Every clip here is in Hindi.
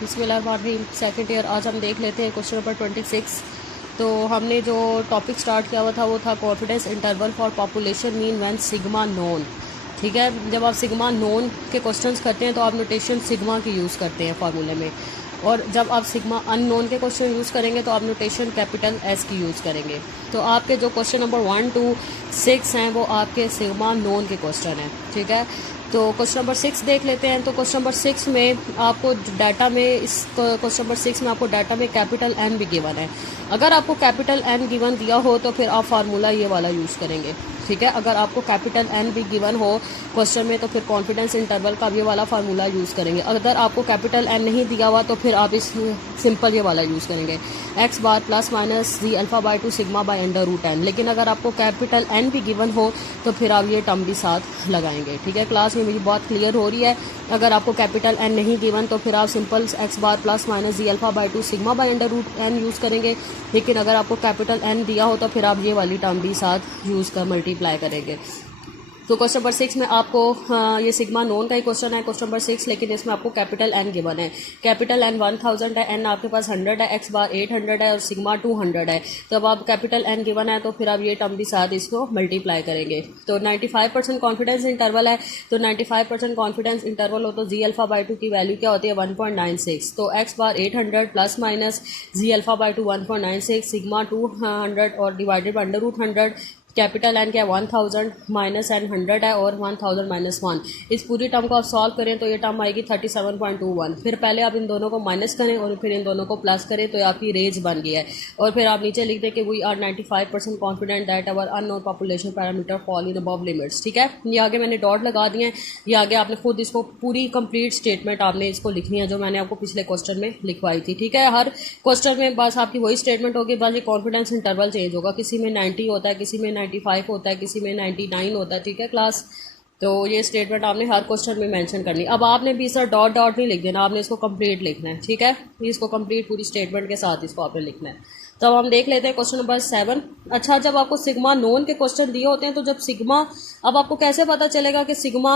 बिस्मिल्लाहिर्रहमानिर्रहीम। सेकंड ईयर आज हम देख लेते हैं क्वेश्चन नंबर 26। तो हमने जो टॉपिक स्टार्ट किया हुआ था वो था confidence interval for population mean when sigma known. ठीक है, जब आप सिग्मा नोन के क्वेश्चंस करते हैं तो आप नोटेशन सिग्मा की यूज़ करते हैं फार्मूले में, और जब आप सिग्मा अननोन के क्वेश्चन यूज़ करेंगे तो आप नोटेशन कैपिटल एस की यूज़ करेंगे। तो आपके जो क्वेश्चन नंबर 1 to 6 हैं वो आपके सिग्मा नोन के क्वेश्चन हैं। ठीक है, तो क्वेश्चन नंबर 6 देख लेते हैं। तो क्वेश्चन नंबर 6 में आपको डाटा में इस क्वेश्चन नंबर 6 में आपको डाटा में कैपिटल एन भी गिवन है। अगर आपको कैपिटल एन गिवन दिया हो तो फिर आप फार्मूला ये वाला यूज़ करेंगे। ठीक है, अगर आपको कैपिटल एन भी गिवन हो क्वेश्चन में तो फिर कॉन्फिडेंस इंटरवल का ये वाला फार्मूला यूज़ करेंगे। अगर आपको कैपिटल एन नहीं दिया हुआ तो फिर आप इस सिंपल ये वाला यूज़ करेंगे, x bar plus minus G alpha by 2 sigma by under root n. लेकिन अगर आपको कैपिटल एन भी गिवन हो तो फिर आप ये टर्म भी साथ लगाएंगे। ठीक है, क्लास में मेरी बात क्लियर हो रही है। अगर आपको कैपिटल एन नहीं गिवन तो फिर आप simple x bar plus minus G alpha by 2 sigma by under root n use करेंगे। लेकिन अगर आपको कैपिटल एन दिया हो तो फिर आप ये वाली टर्म भी साथ यूज़ कर मल्टीप्लाई करेंगे। तो क्वेश्चन नंबर 6 में आपको ये सिग्मा नोन का ही क्वेश्चन है, क्वेश्चन नंबर 6, लेकिन इसमें आपको कैपिटल एन गिवन है। कैपिटल एन 1000 है, एन आपके पास 100 है, एक्स बार 800 है और सिग्मा 200 है। तो अब आप कैपिटल एन गिवन है तो फिर आप ये टर्म भी साथ इसको मल्टीप्लाई करेंगे। तो 95% कॉन्फिडेंस इंटरवल है, तो 95% कॉन्फिडेंस इंटरवल हो तो जी अल्फ़ा बाई 2 की वैल्यू क्या होती है 1.96। तो x bar 800 plus minus G alpha by 2 1.96 sigma 200 और divided by under root 100। Capital n क्या है 1000 माइनस एन 100 है और 1000 माइनस 1। इस पूरी टर्म को आप सॉल्व करें तो ये टर्म आएगी 37.21। फिर पहले आप इन दोनों को माइनस करें और फिर इन दोनों को प्लस करें तो आपकी रेंज बन गई है। और फिर आप नीचे लिख दें कि we are 95% confident that our unknown population parameter fall in above limits. ठीक है, ये आगे मैंने डॉट लगा दिए हैं, ये आगे आपने खुद इसको पूरी कंप्लीट स्टेटमेंट आपने इसको लिखनी है जो मैंने आपको पिछले क्वेश्चन में लिखवाई थी। ठीक है, हर क्वेश्चन में बस आपकी वही स्टेटमेंट होगी, बस ये कॉन्फिडेंस इंटरवल चेंज होगा। किसी में 90 होता है, किसी में 95 होता है, किसी में 99 होता है। ठीक है क्लास, तो ये स्टेटमेंट आपने हर क्वेश्चन में मेंशन करनी। अब आपने भी सर डॉट डॉट नहीं लिख देना, आपने इसको कंप्लीट लिखना है। ठीक है, इसको कंप्लीट पूरी स्टेटमेंट के साथ इसको आपने लिखना है। तो अब हम देख लेते हैं क्वेश्चन नंबर 7। अच्छा, जब आपको सिग्मा नोन के क्वेश्चन दिए होते हैं तो जब सिग्मा, अब आपको कैसे पता चलेगा कि सिग्मा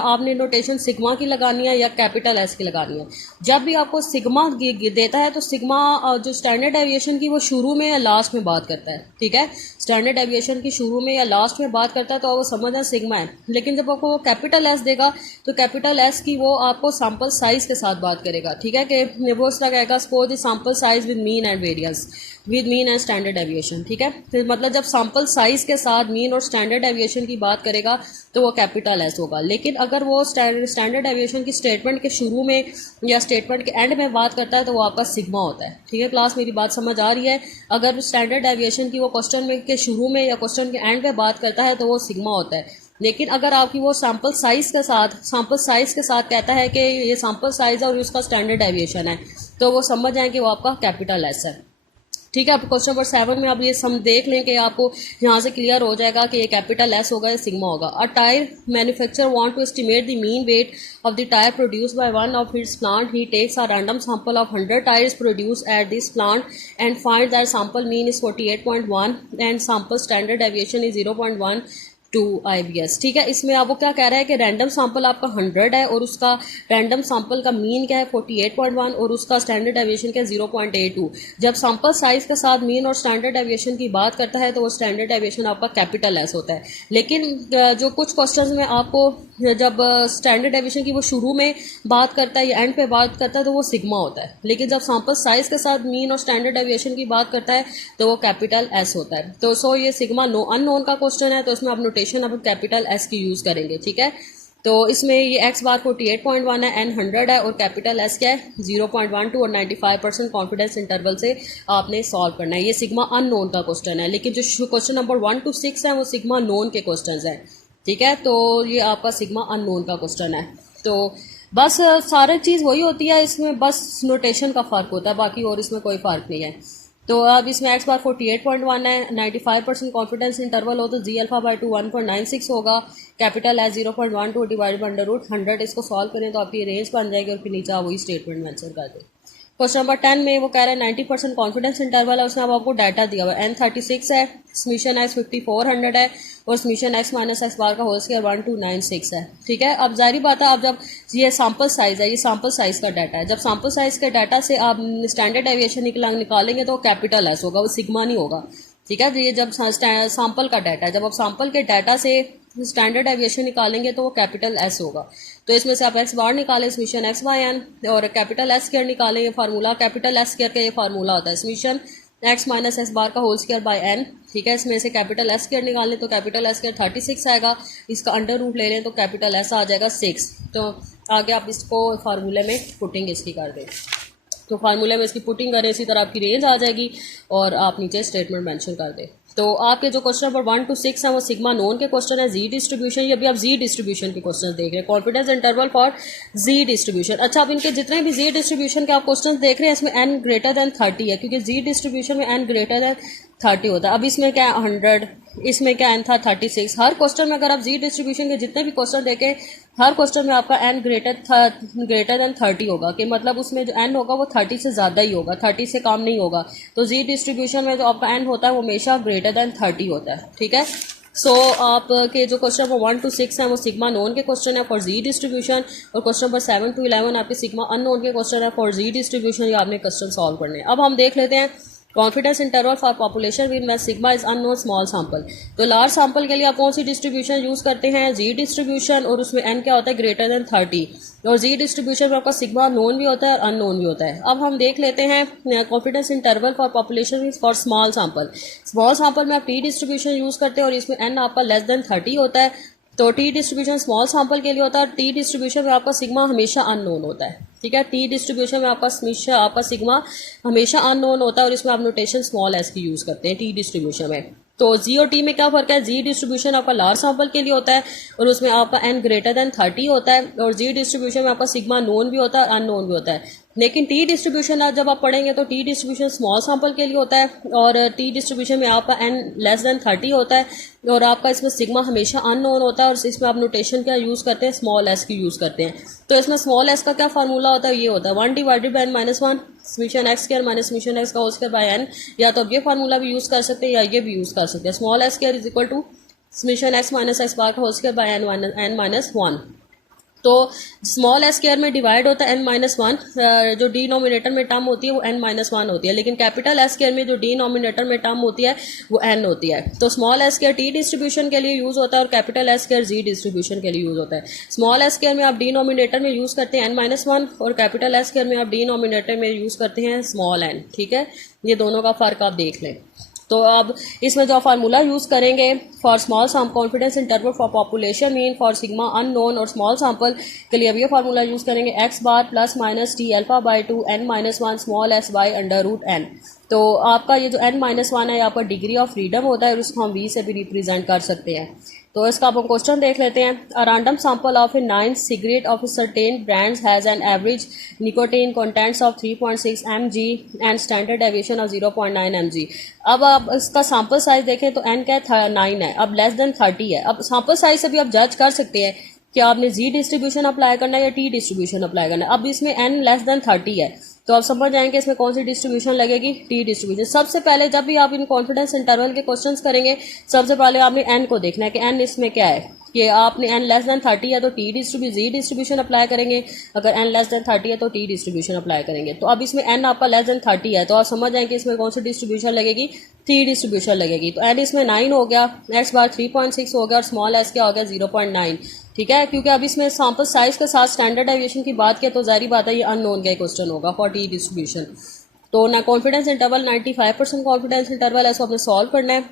आपने नोटेशन सिग्मा की लगानी है या कैपिटल एस की लगानी है। जब भी आपको सिग्मा देता है तो सिग्मा जो स्टैंडर्ड डेविएशन की वो शुरू में या लास्ट में बात करता है। ठीक है, स्टैंडर्ड डेविएशन की शुरू में या लास्ट में बात करता है तो वो समझना सिग्मा है। लेकिन जब आपको कैपिटल एस देगा तो कैपिटल एस की वो आपको सैम्पल साइज के साथ बात करेगा। ठीक है, कि वो इस तरह कहेगा suppose the sample size with mean and variance with mean and standard deviation. ठीक है, तो मतलब जब सैम्पल साइज के साथ मीन और स्टैंडर्ड डेविएशन की बात करेगा तो वो कैपिटल एस होगा। लेकिन अगर वो स्टैंडर्ड डेविएशन की स्टेटमेंट के शुरू में या स्टेटमेंट के एंड में बात करता है तो वो आपका सिग्मा होता है। ठीक है क्लास, मेरी बात समझ आ रही है। अगर स्टैंडर्ड डेविएशन की वो क्वेश्चन में के शुरू में या क्वेश्चन के एंड में बात करता है तो वो सिग्मा होता है। लेकिन अगर आपकी वो सैम्पल साइज के साथ कहता है कि ये सैम्पल साइज और उसका स्टैंडर्ड डेविएशन है तो वो समझ जाए कि वो आपका कैपिटल एस है। ठीक है, अब क्वेश्चन नंबर 7 में आप ये सम देख लें कि आपको यहाँ से क्लियर हो जाएगा कि ये कैपिटल एस होगा या सिग्मा होगा। A tyre manufacturer want to estimate the mean weight of the tyre produced by one of its plant. He takes a random sample of 100 tyres produced at this plant and find that sample mean is 48.1 and sample standard deviation is 0.1 two IBS। ठीक है, इसमें आप वो क्या कह रहा है कि रैंडम सैंपल आपका 100 है और उसका रैंडम सैंपल का मीन क्या है 48.1 और उसका स्टैंडर्ड डेविएशन क्या है 0.82। जब सैंपल साइज के साथ मीन और स्टैंडर्ड डेविएशन की बात करता है तो वो स्टैंडर्ड डेविएशन आपका कैपिटल एस होता है। लेकिन जो कुछ क्वेश्चन में आपको जब स्टैंडर्ड डेविएशन की वो शुरू में बात करता है या एंड पे बात करता है तो वो सिग्मा होता है। लेकिन जब सैंपल साइज के साथ मीन और स्टैंडर्ड डेविएशन की बात करता है तो वो कैपिटल एस होता है। तो सो ये सिग्मा अननोन का क्वेश्चन है तो इसमें आप नोटेशन अब कैपिटल एस की यूज करेंगे। ठीक है, तो इसमें ये एक्स बार 48.1 है, एन 100 है और कैपिटल एस क्या है 0.12 और 95% कॉन्फिडेंस इंटरवल से आपने सॉल्व करना है। ये सिग्मा अननोन का क्वेश्चन है। लेकिन जो क्वेश्चन नंबर 1 to 6 है वो सिग्मा नोन के क्वेश्चन हैं। ठीक है, तो ये आपका सिग्मा अननोन का क्वेश्चन है। तो बस सारी चीज़ वही होती है, इसमें बस नोटेशन का फ़र्क होता है, बाकी और इसमें कोई फ़र्क नहीं है। तो अब इसमें एक्स बार 48.1 है, 95% कॉन्फिडेंस इंटरवल हो तो जी अल्फ़ा बाई 2 1.96 होगा, capital S 0.12 divide by under root 100। इसको सॉल्व करें तो आपकी रेंज बन जाएगी और फिर नीचे आप वही स्टेटमेंट मेंशन कर दें। क्वेश्चन नंबर 10 में वो कह रहा है 90% कॉन्फिडेंस इंटरवल है, उसने अब आपको डाटा दिया हुआ है। N36 है, समीशन है 5400 है और summation X minus X bar का होल स्क्वायर 1296 है। ठीक है, अब जारी बात है, अब जब ये सैम्पल साइज है, ये सैम्पल साइज का डाटा है, जब सैम्पल साइज के डाटा से आप स्टैंडर्ड डेविएशन निकालेंगे तो कैपिटल एस होगा, वो सिग्मा नहीं होगा। ठीक है, तो ये जब सैम्पल का डाटा है, जब आप सैम्पल के डाटा से स्टैंडर्ड डेविएशन निकालेंगे तो वो कैपिटल एस होगा। तो इसमें से आप एक्स बार निकालें, समीशन एक्स बाय एन, और कैपिटल एस स्क्वायर निकालें, ये फार्मूला कैपिटल एस स्क्वायर का ये फार्मूला होता है, summation X minus S bar का होल स्क्वायर बाय एन। ठीक है, इसमें से कैपिटल एस स्क्वायर निकाल लें तो कैपिटल एस स्क्वायर 36 आएगा, इसका अंडर रूट ले लें तो कैपिटल एस आ जाएगा 6। तो आगे आप इसको फार्मूले में पुटिंग इसकी कर दें, तो फार्मूले में इसकी पुटिंग करें, इसी तरह आपकी रेंज आ जाएगी और आप नीचे स्टेटमेंट मेंशन कर दें। तो आपके जो क्वेश्चन नंबर 1 to 6 हैं वो सिग्मा नोन के क्वेश्चन है, जी डिस्ट्रीब्यूशन, ये अभी आप जी डिस्ट्रीब्यूशन के क्वेश्चन देख रहे हैं, confidence interval for G distribution. अच्छा, अब इनके जितने भी जी डिस्ट्रीब्यूशन के आप क्वेश्चन देख रहे हैं इसमें n ग्रेटर देन 30 है, क्योंकि जी डिस्ट्रीब्यूशन में n ग्रेटर देन 30 होता है। अब इसमें क्या है 100, इसमें क्या n था 36। हर क्वेश्चन में अगर आप जी डिस्ट्रीब्यूशन के जितने भी क्वेश्चन देखें, हर क्वेश्चन में आपका n ग्रेटर देन 30 होगा, कि मतलब उसमें जो n होगा वो 30 से ज़्यादा ही होगा, 30 से कम नहीं होगा। तो जी डिस्ट्रीब्यूशन में जो आपका n होता है वो हमेशा ग्रेटर देन 30 होता है। ठीक है, सो आपके जो क्वेश्चन नंबर 1 to 6 हैं वो सिग्मा नोन के क्वेश्चन है फॉर जी डिस्ट्रीब्यूशन, और क्वेश्चन नंबर 7 to 11 आपके सिग्मा अननोन के क्वेश्चन है फॉर जी डिस्ट्रीब्यूशन। ये आपने क्वेश्चन सॉल्व करने हैं। अब हम देख लेते हैं confidence interval for population with में sigma is unknown small sample. तो लार्ज सैंपल के लिए आप कौन सी डिस्ट्रीब्यूशन यूज करते हैं, जी डिस्ट्रीब्यूशन, और उसमें n क्या होता है ग्रेटर देन 30, और जी डिस्ट्रीब्यूशन में आपका सिग्मा नोन भी होता है और अननोन भी होता है। अब हम देख लेते हैं confidence interval for population for small sample. Small sample में आप टी डिस्ट्रीब्यूशन यूज करते हैं और इसमें n आपका लेस देन 30 होता है। तो टी डिस्ट्रीब्यूशन स्मॉल सैंपल के लिए होता है, टी डिस्ट्रीब्यूशन में आपका सिग्मा हमेशा अननोन होता है। ठीक है, टी डिस्ट्रीब्यूशन में आपका सिग्मा हमेशा अननोन होता है और इसमें आप नोटेशन स्मॉल एस की यूज करते हैं टी डिस्ट्रीब्यूशन में। तो जी और टी में क्या फर्क है, जी डिस्ट्रीब्यूशन आपका लार्ज सैंपल के लिए होता है और उसमें आपका n ग्रेटर देन 30 होता है, और जी डिस्ट्रीब्यूशन में आपका सिग्मा नोन भी होता है अननोन भी होता है। लेकिन टी डिस्ट्रीब्यूशन जब आप पढ़ेंगे तो टी डिस्ट्रीब्यूशन स्मॉल सैंपल के लिए होता है और टी डिस्ट्रीब्यूशन में आपका n लेस देन 30 होता है और आपका इसमें सिग्मा हमेशा अननोन होता है, और इसमें आप नोटेशन क्या यूज़ करते हैं, स्मॉल एस की यूज़ करते हैं। तो इसमें स्मॉल एस का क्या फार्मूला होता है, ये होता है 1 divided by n-1 summation x square minus summation x का होल स्क्वायर बाय n। या तो अब ये फार्मूला भी यूज़ कर सकते हैं या ये भी यूज़ कर सकते हैं। Small S square is equal to summation X minus X bar का होल स्क्वायर बाय n-1। तो स्मॉल एस स्क्वायर में डिवाइड होता है n-1, जो डिनोमिनेटर में टर्म होती है वो n-1 होती है, लेकिन कैपिटल एस स्क्वायर में जो डिनोमिनेटर में टर्म होती है वो n होती है। तो small S square T distribution के लिए यूज होता है और कैपिटल एस स्क्वायर जी डिस्ट्रीब्यूशन के लिए यूज होता है। स्मॉल एस स्क्वायर में आप डिनोमिनेटर में यूज करते हैं n-1 और कैपिटल एस स्क्वायर में आप डिनोमिनेटर में यूज करते हैं स्मॉल n। ठीक है, ये दोनों का फर्क आप देख लें। तो अब इसमें जो फार्मूला यूज़ करेंगे for small sample confidence interval for population mean for sigma unknown, और स्मॉल सैंपल के लिए अब ये फार्मूला यूज़ करेंगे x bar plus minus T alpha by 2 n-1 small s by under root n। तो आपका ये जो n-1 है आपका डिग्री ऑफ फ्रीडम होता है और उसको हम v से भी रिप्रेजेंट कर सकते हैं। तो इसका आप क्वेश्चन देख लेते हैं। अ random sample of A 9 cigarette of certain brands has an average nicotine contents of 3.6 mg and standard deviation of 0.9 mg। अब आप इसका सैंपल साइज देखें तो n क्या 9 है, अब लेस देन 30 है। अब सैंपल साइज से भी आप जज कर सकते हैं कि आपने जी डिस्ट्रीब्यूशन अप्लाई करना है या टी डिस्ट्रीब्यूशन अप्लाई करना है। अब इसमें n लेस देन 30 है तो आप समझ जाएंगे इसमें कौन सी डिस्ट्रीब्यूशन लगेगी, टी डिस्ट्रीब्यूशन। सबसे पहले जब भी आप इन कॉन्फिडेंस इंटरवल के क्वेश्चंस करेंगे सबसे पहले आपने n को देखना है कि n इसमें क्या है, कि आपने n लेस देन 30 है तो टी जी डिस्ट्रीब्यूशन अप्लाई करेंगे, अगर n लेस देन 30 है तो टी डिस्ट्रीब्यूशन अप्लाई करेंगे। तो अब इसमें n आपका लेस देन 30 है तो आप समझ जाएंगे इसमें कौन सी डिस्ट्रीब्यूशन लगेगी, टी डिस्ट्रीब्यूशन लगेगी। तो n इसमें 9 हो गया, x बार 3.6 हो गया और स्मॉल s क्या हो गया 0.9। ठीक है, क्योंकि अब इसमें सैंपल साइज के साथ स्टैंडर्ड डेविएशन की बात किया तो जारी बात है ये अननोन का क्वेश्चन होगा फॉर टी डिस्ट्रीब्यूशन। तो ना कॉन्फिडेंस इंटरवल 95% कॉन्फिडेंस इंटरवल है, इसको आपने सॉल्व करना है।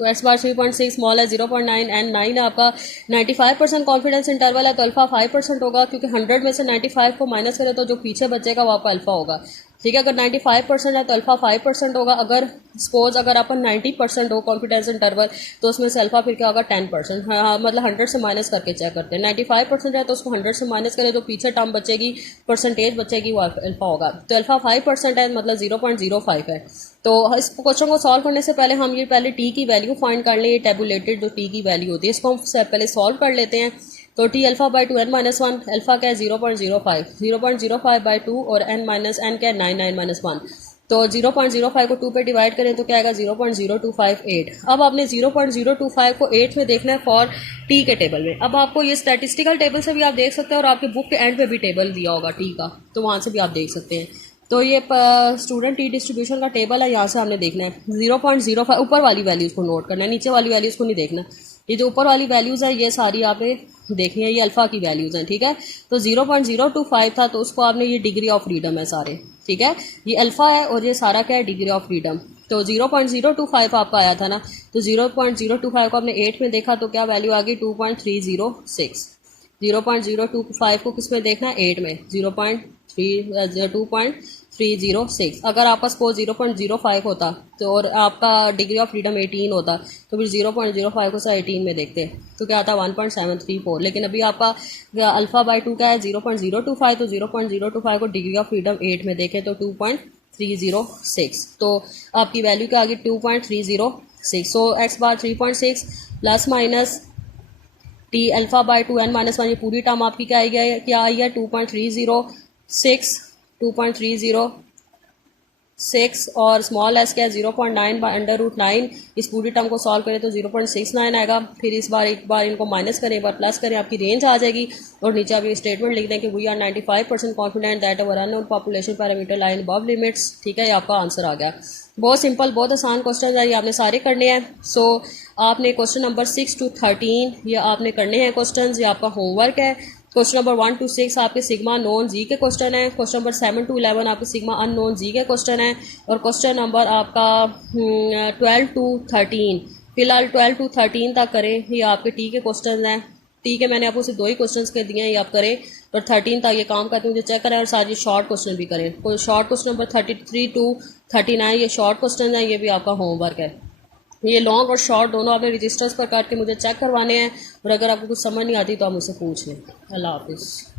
तो एक्स बार 3.6 स्मॉल है 0.9 एंड 9 आपका 95% कॉन्फिडेंस इंटरवल है तो अल्फा 5% होगा, क्योंकि 100 में से 95 को माइनस करें तो जो पीछे बचेगा वो आपका अल्फा होगा। ठीक है, अगर 95% है तो अल्फा 5% होगा। अगर सपोज अगर आपका 90% हो कॉन्फिडेंस इंटरवल तो उसमें से अल्फा फिर क्या होगा 10%। हाँ, मतलब 100 से माइनस करके चेक करते हैं। 95% है तो उसको 100 से माइनस करें तो पीछे टर्म बचेगी, परसेंटेज बचेगी, वो अल्फा होगा। तो अल्फा 5% है मतलब 0.05 है। तो इस क्वेश्चन को सॉल्व करने से पहले हम ये पहले टी की वैल्यू फाइंड कर लें, ये टेबुलेटेड जो टी की वैल्यू होती है इसको हम पहले सॉल्व कर लेते हैं। तो T alpha by 2 n-1, alpha क्या है 0.05 बाय 2 और n क्या है 9 1। तो 0.05 को 2 पे डिवाइड करें तो क्या आएगा 0.0258। अब आपने 0.025 को 8 में देखना है फॉर टी के टेबल में। अब आपको ये स्टैटिस्टिकल टेबल से भी आप देख सकते हैं और आपके बुक के एंड पे भी टेबल दिया होगा टी का, तो वहाँ से भी आप देख सकते हैं। तो ये स्टूडेंट टी डिस्ट्रीब्यूशन का टेबल है, यहाँ से हमने देखना है 0.05 ऊपर वाली वैल्यूज़ को नोट करना है, नीचे वाली वैल्यूज़ को नहीं देखना। ये जो ऊपर वाली वैल्यूज़ है ये सारी आपने देखनी है, ये अल्फ़ा की वैल्यूज़ हैं, ठीक है। तो 0.025 था तो उसको आपने, ये डिग्री ऑफ फ्रीडम है सारे, ठीक है। ये अल्फ़ा है और ये सारा क्या है, डिग्री ऑफ फ्रीडम। तो 0.025 आपका आया था ना, तो 0.025 को आपने 8 में देखा तो क्या वैल्यू आ गई 2.306। 0.025 को किस में देखना है, 8 में, 2.306। अगर आपका सपोज 0.05 होता तो और आपका डिग्री ऑफ फ्रीडम 18 होता तो फिर 0.05 को 18 में देखते तो क्या आता 1.734। लेकिन अभी आपका अल्फ़ा बाई 2 क्या है 0.025, तो 0.025 को डिग्री ऑफ फ्रीडम 8 में देखें तो 2.306। तो आपकी वैल्यू क्या आ गई 2.306। So X bar 3.6 plus minus T alpha by 2n-1, ये पूरी टर्म आपकी क्या आई है, 2.306 और स्मॉल एस क्या है 0.9 बाई √9। इस पूरी टर्म को सॉल्व करें तो 0.69 आएगा। फिर इस बार एक बार इनको माइनस करें, एक बार प्लस करें, आपकी रेंज आ जाएगी। और नीचे आप ये स्टेटमेंट लिख दें कि we are 95% confident that our unknown population parameter lie in above limits, ठीक है। ये आपका आंसर आ गया। बहुत सिंपल, बहुत आसान क्वेश्चन है, ये आपने सारे करने हैं। सो आपने क्वेश्चन नंबर 6 to 13 ये आपने करने हैं क्वेश्चन, ये आपका होमवर्क है। क्वेश्चन नंबर 1 to 6 आपके सिग्मा नॉन जी के क्वेश्चन है। क्वेश्चन नंबर 7 to 11 आपके सिग्मा अननोन जी के क्वेश्चन है। और क्वेश्चन नंबर आपका 12 to 13, फिलहाल 12 to 13 तक करें, ये आपके टी के क्वेश्चन हैं। टी के मैंने आपको सिर्फ 2 ही क्वेश्चन के दिए हैं, ये आप करें। और 13 तक ये काम करते हैं, मुझे चेक करें। और साथ ही शॉर्ट क्वेश्चन भी करें। कोई शॉर्ट क्वेश्चन नंबर 33 to 39 ये शॉर्ट क्वेश्चन है, ये भी आपका होमवर्क है। ये लॉन्ग और शॉर्ट दोनों आपने रजिस्टर्स पर करके मुझे चेक करवाने हैं। और अगर आपको कुछ समझ नहीं आती तो आप मुझसे पूछ लें। अल्लाह हाफिज़।